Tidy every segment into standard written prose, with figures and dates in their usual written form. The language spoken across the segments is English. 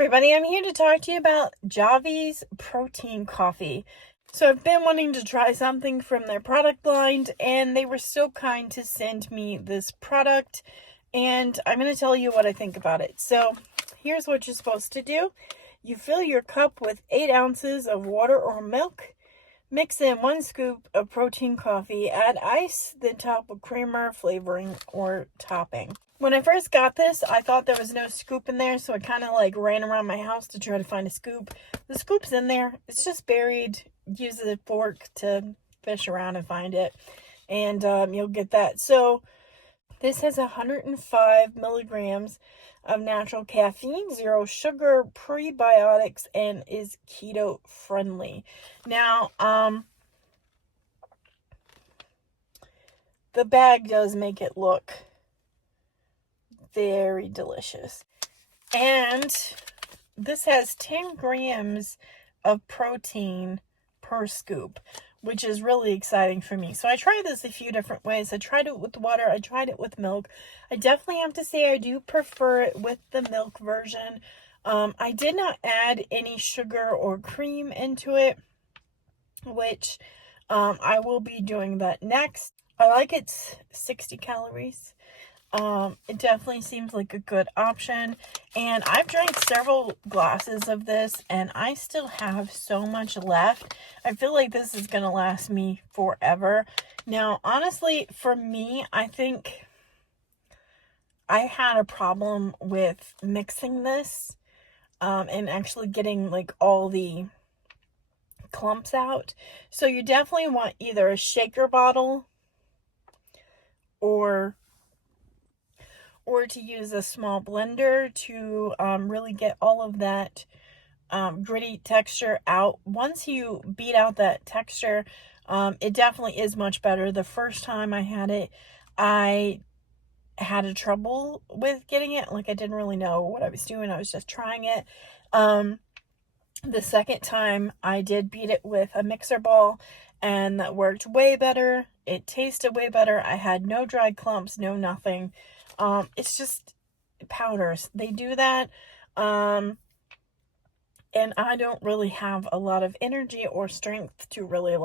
everybody, I'm here to talk to you about Javy's Protein Coffee. So I've been wanting to try something from their product line, and they were so kind to send me this product, and I'm going to tell you what I think about it. So here's what you're supposed to do. You fill your cup with 8 ounces of water or milk. Mix in 1 scoop of protein coffee, add ice, then top with creamer, flavoring, or topping. When I first got this, I thought there was no scoop in there, so I kind of ran around my house to try to find a scoop. The scoop's in there. It's just buried. Use a fork to fish around and find it, and you'll get that. So this has 105 milligrams of natural caffeine, 0 sugar, prebiotics, and is keto friendly. Now, the bag does make it look very delicious. And this has 10 grams of protein per scoop, which is really exciting for me. So I tried this a few different ways. I tried it with water. I tried it with milk. I definitely have to say I do prefer it with the milk version. I did not add any sugar or cream into it, which I will be doing that next. I like it's 60 calories. It definitely seems like a good option, and I've drank several glasses of this and I still have so much left. I feel like this is going to last me forever. Now, honestly, for me, I think I had a problem with mixing this, and actually getting all the clumps out. So you definitely want either a shaker bottle or to use a small blender to really get all of that gritty texture out. Once you beat out that texture, it definitely is much better. The first time I had it, I had a trouble with getting it. I didn't really know what I was doing. I was just trying it. The second time I did beat it with a mixer ball, and that worked way better. It tasted way better. I had no dry clumps, no nothing. It's just powders. They do that. And I don't really have a lot of energy or strength to really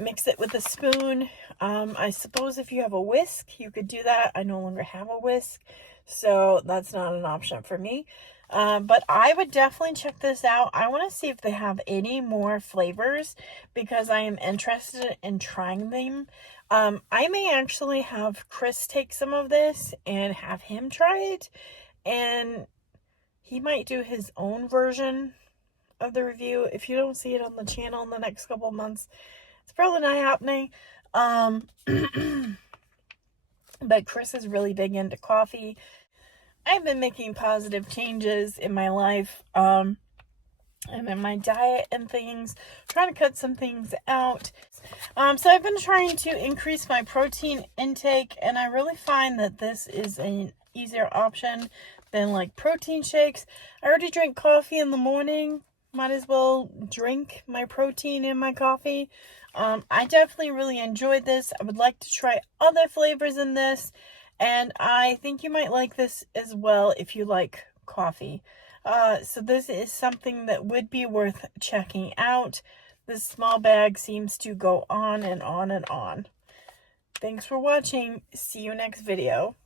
mix it with a spoon. I suppose if you have a whisk, you could do that. I no longer have a whisk, so that's not an option for me. But I would definitely check this out. I want to see if they have any more flavors because I am interested in trying them. I may actually have Chris take some of this and have him try it, and he might do his own version of the review. If you don't see it on the channel in the next couple of months, it's probably not happening. But Chris is really big into coffee. I've been making positive changes in my life, and in my diet and things, trying to cut some things out. So I've been trying to increase my protein intake, and I really find that this is an easier option than protein shakes. I already drink coffee in the morning. Might as well drink my protein in my coffee. I definitely really enjoyed this. I would like to try other flavors in this, and I think you might like this as well if you like coffee. So this is something that would be worth checking out. This small bag seems to go on and on and on. Thanks for watching. See you next video.